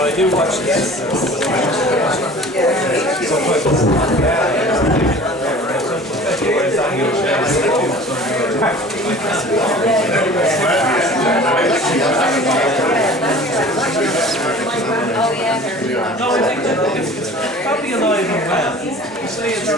I do watch this. No, I think that it's probably alive and well. You say it's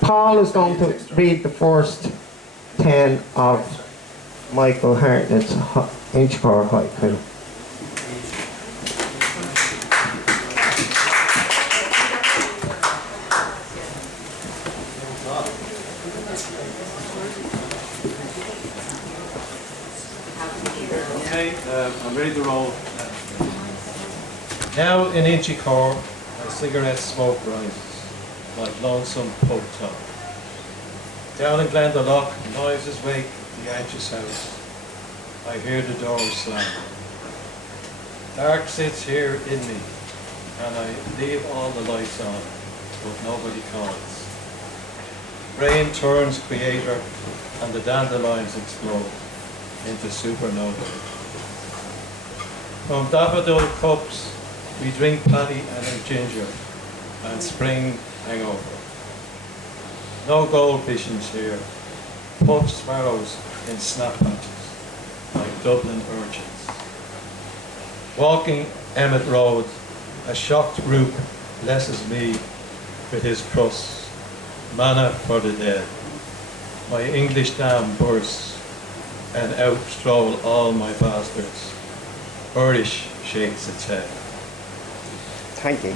Paul is going to read the first 10 of Michael Hartnett's INCHICORE HAIKU. I'm ready to roll. Now in INCHICORE, my cigarette smoke rises, like lonesome pub top. Down in Glendalough, noises wake the anxious house. I hear the door slam. Dark sits here in me, and I leave all the lights on, but nobody calls. Rain turns creator, and the dandelions explode into supernova. From daffodil cups, we drink paddy and ginger, and spring hangover. No goldfishings here, puff sparrows in snap patches, like Dublin urchins. Walking Emmett Road, a shocked group blesses me with his crusts, manna for the dead. My English dam bursts, and out stroll all my bastards. Irish shakes its head. Thank you.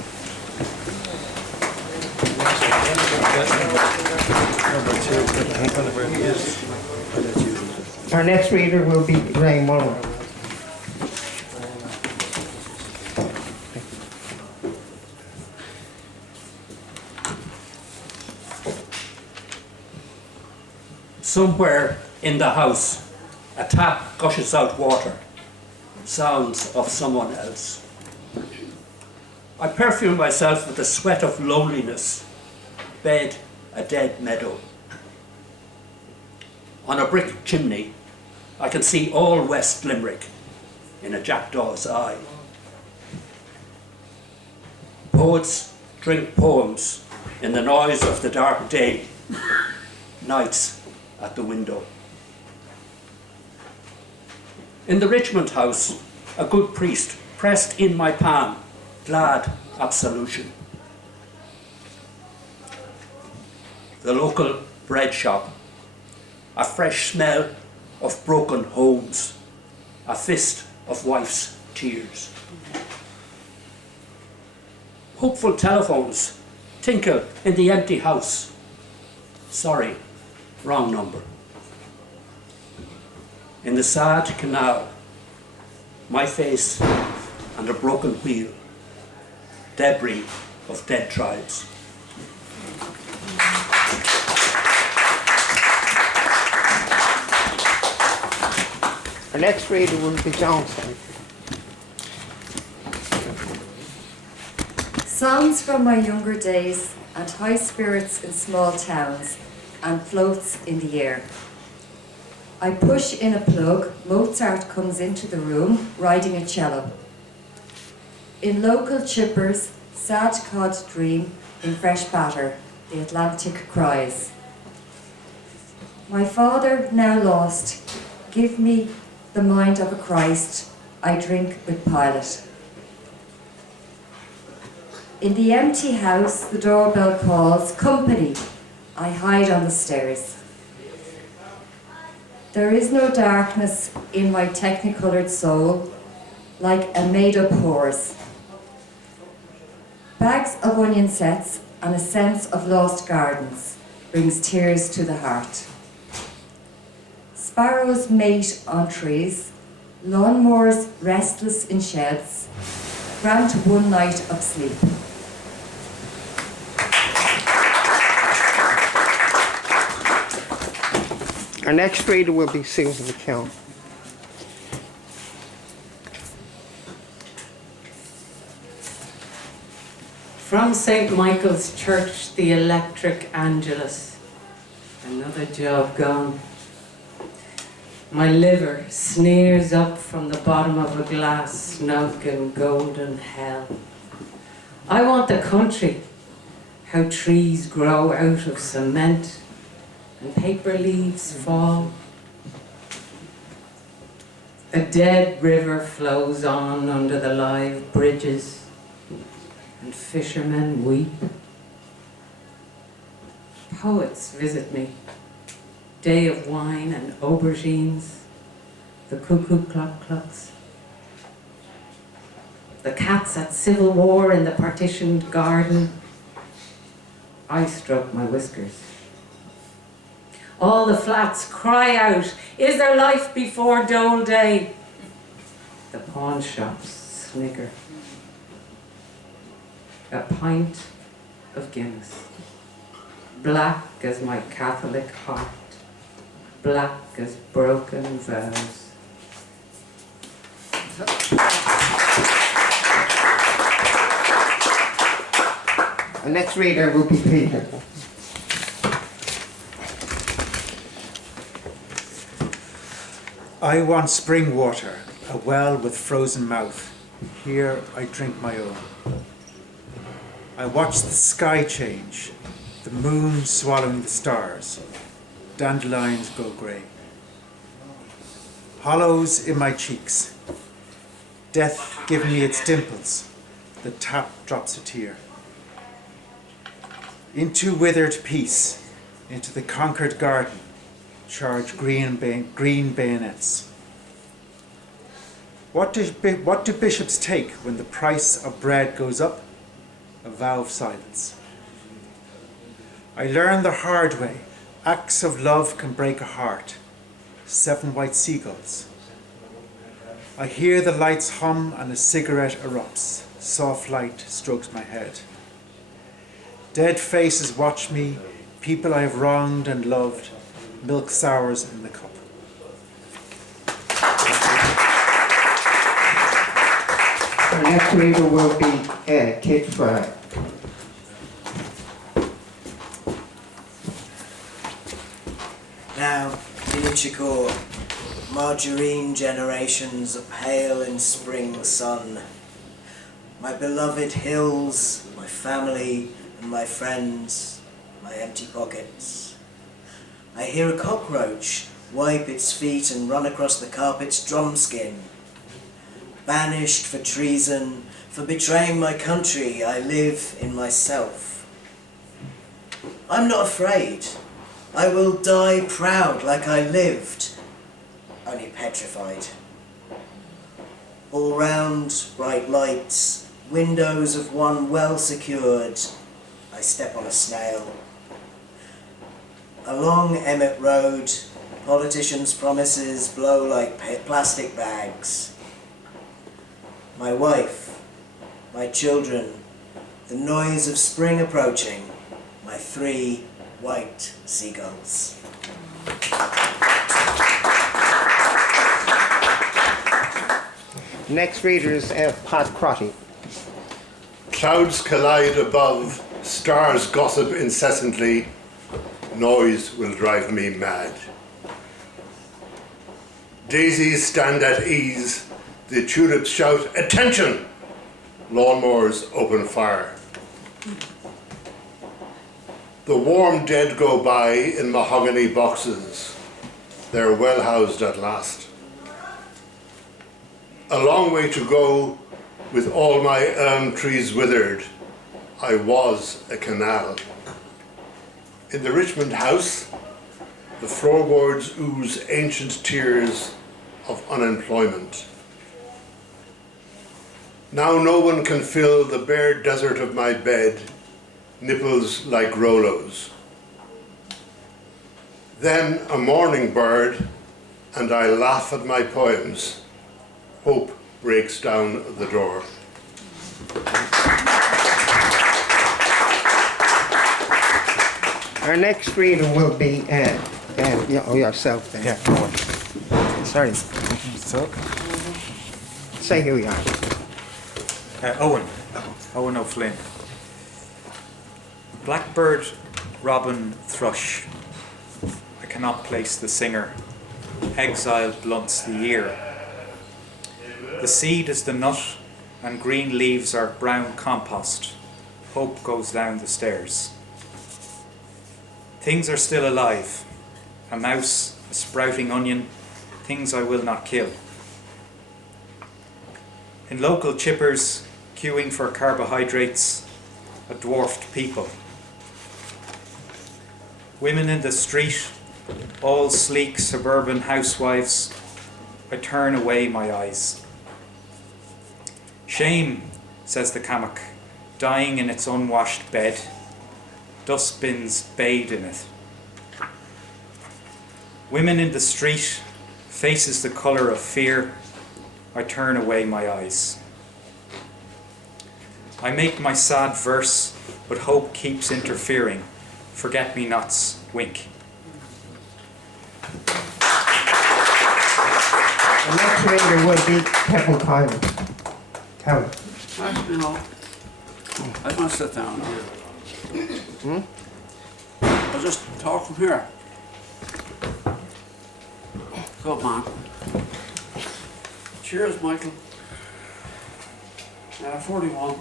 Our next reader will be Ray Muller. Somewhere in the house, a tap gushes out water. Sounds of someone else. I perfume myself with the sweat of loneliness. Bed, a dead meadow. On a brick chimney, I can see all West Limerick in a jackdaw's eye. Poets drink poems in the noise of the dark day, nights at the window. In the Richmond house, a good priest pressed in my palm glad absolution. the local bread shop, a fresh smell of broken homes, a fist of wife's tears. Hopeful telephones tinkle in the empty house. Sorry, wrong number. In the sad canal, my face and a broken wheel, debris of dead tribes. Our next reader will be Johnson. Songs from my younger days and high spirits in small towns and floats in the air. I push in a plug, Mozart comes into the room riding a cello. In local chippers, sad cod dream in fresh batter, the Atlantic cries. My father now lost, give me the mind of a Christ, I drink with Pilate. In the empty house, the doorbell calls, company. I hide on the stairs. There is no darkness in my technicolored soul, like a made-up horse. Bags of onion sets and a sense of lost gardens brings tears to the heart. Sparrows mate on trees, lawnmowers restless in sheds, grant one night of sleep. Our next reader will be Susan McKeown. From St. Michael's Church, the Electric Angelus. Another job gone. My liver sneers up from the bottom of a glass, snug and golden hell. I want the country, how trees grow out of cement and paper leaves fall. A dead river flows on under the live bridges, and fishermen weep. Poets visit me, day of wine and aubergines, the cuckoo clucks. The cats at civil war in the partitioned garden. I stroke my whiskers. All the flats cry out, is there life before dole day? The pawn shops snicker. A pint of Guinness, black as my Catholic heart, black as broken vows. Our next reader will be Peter. I want spring water, a well with frozen mouth. Here I drink my own. I watch the sky change, the moon swallowing the stars. Dandelions go grey. Hollows in my cheeks. Death giving me its dimples. The tap drops a tear. Into withered peace, into the conquered garden, charge green bayonets. What do bishops take when the price of bread goes up? A vow of silence. I learned the hard way, acts of love can break a heart. 7 white seagulls. I hear the lights hum and a cigarette erupts. Soft light strokes my head. Dead faces watch me, people I have wronged and loved, milk sours in the cup. Our next reader will be Kit Fry. Now, in INCHICORE, margarine generations are pale in spring sun. My beloved hills, my family and my friends, my empty pockets. I hear a cockroach wipe its feet and run across the carpet's drum skin. Banished for treason, for betraying my country, I live in myself. I'm not afraid. I will die proud like I lived, only petrified. All round, bright lights, windows of one well secured, I step on a snail. Along Emmett Road, politicians' promises blow like plastic bags. My wife, my children, the noise of spring approaching, my 3 white seagulls. Next reader is Pat Crotty. Clouds collide above, stars gossip incessantly, noise will drive me mad. Daisies stand at ease, the tulips shout, "Attention!" Lawnmowers open fire. The warm dead go by in mahogany boxes. They're well housed at last. A long way to go with all my elm trees withered. I was a canal. In the Richmond house, the floorboards ooze ancient tears of unemployment. Now no one can fill the bare desert of my bed, nipples like Rolos. Then a morning bird, and I laugh at my poems. Hope breaks down the door. Our next reader will be yourself then. Yeah, Owen. Sorry. So, Say who you are. Owen. Owen O'Flynn. Blackbird, robin, thrush. I cannot place the singer. Exile blunts the ear. The seed is the nut, and green leaves are brown compost. Hope goes down the stairs. Things are still alive. A mouse, a sprouting onion, things I will not kill. In local chippers, queuing for carbohydrates, a dwarfed people. Women in the street, all sleek suburban housewives, I turn away my eyes. Shame, says the Kamak, dying in its unwashed bed, dustbins bathe in it. Women in the street, faces the colour of fear, I turn away my eyes. I make my sad verse, but hope keeps interfering. Forget-me-nots wink. The next reader will be Kevin Kyle. Kevin. Actually, no. I just want to sit down here. I'll just talk from here. Good man. Cheers, Michael. 41.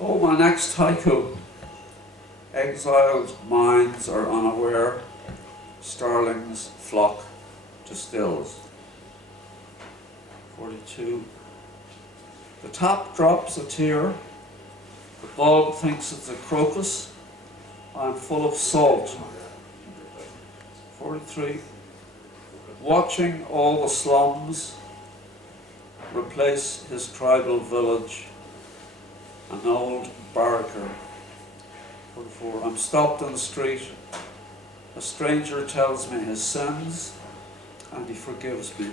Oh, my next haiku. Exiled minds are unaware. Starlings flock to stills. 42. The tap drops a tear. The bulb thinks it's a crocus. I'm full of salt. 43. Watching all the slums replace his tribal village, an old barracker. 44. I'm stopped in the street. A stranger tells me his sins, and he forgives me.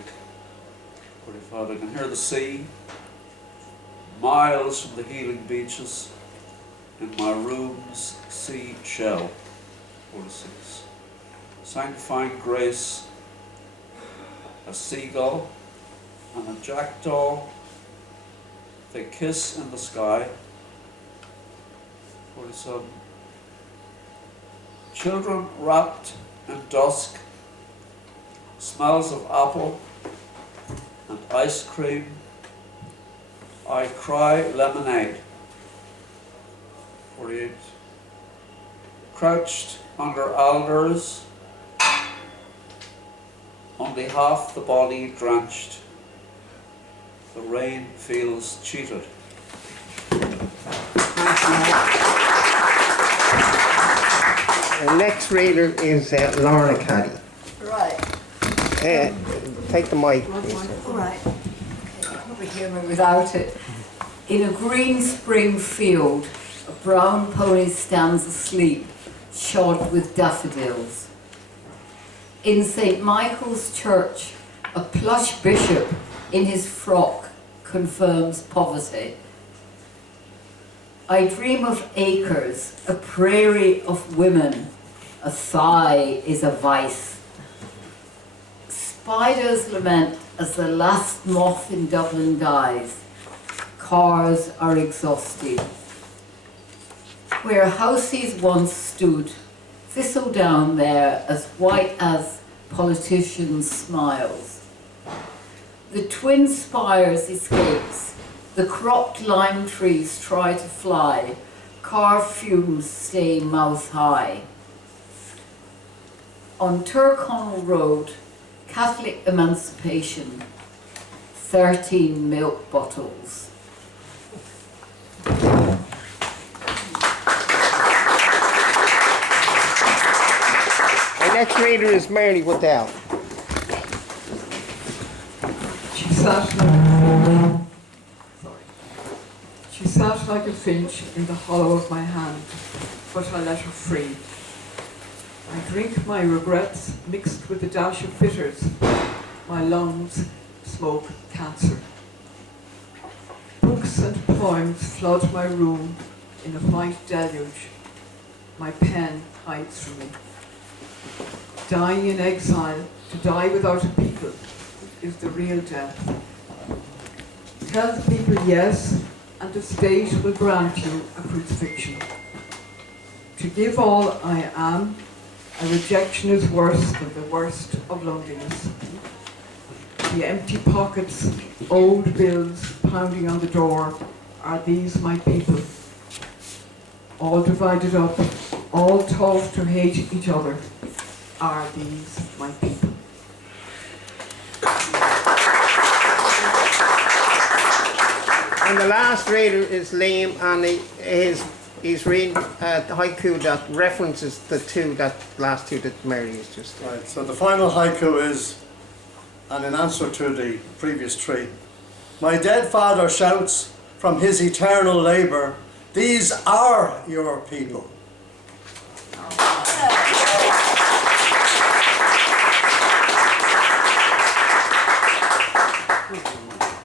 45. I can hear the sea, miles from the healing beaches. In my room's sea shell. 46. Sanctifying grace, a seagull and a jackdaw, they kiss in the sky. 47. Children wrapped in dusk, smells of apple and ice cream. I cry lemonade. 48. Crouched under alders, only half the body drenched. The rain feels cheated. Thanks, The next reader is Lorna Caddy. Right. Take the mic. All right. Okay, you probably hear me without it. In a green spring field, a brown pony stands asleep, shod with daffodils. In St. Michael's Church, a plush bishop in his frock confirms poverty. I dream of acres, a prairie of women. A thigh is a vice. Spiders lament as the last moth in Dublin dies. Cars are exhausted. Where houses once stood, thistledown there as white as politicians' smiles. The twin spires escapes. The cropped lime trees try to fly, car fumes stay mouth high. On Tyrconnell Road, Catholic emancipation, 13 milk bottles. The next reader is Mary Waddell. She sat like a finch in the hollow of my hand, but I let her free. I drink my regrets mixed with a dash of bitters. My lungs smoke cancer. Books and poems flood my room in a white deluge. My pen hides from me. Dying in exile, to die without a people, is the real death. Tell the people yes, and the state will grant you a crucifixion. To give all I am, a rejection is worse than the worst of loneliness. The empty pockets, old bills pounding on the door, are these my people? All divided up, all taught to hate each other, are these my people? And the last reader is Liam, and he's reading the haiku that references the last two that Mary has just done. Right, so the final haiku is, and in answer to the previous three, my dead father shouts from his eternal labour, these are your people.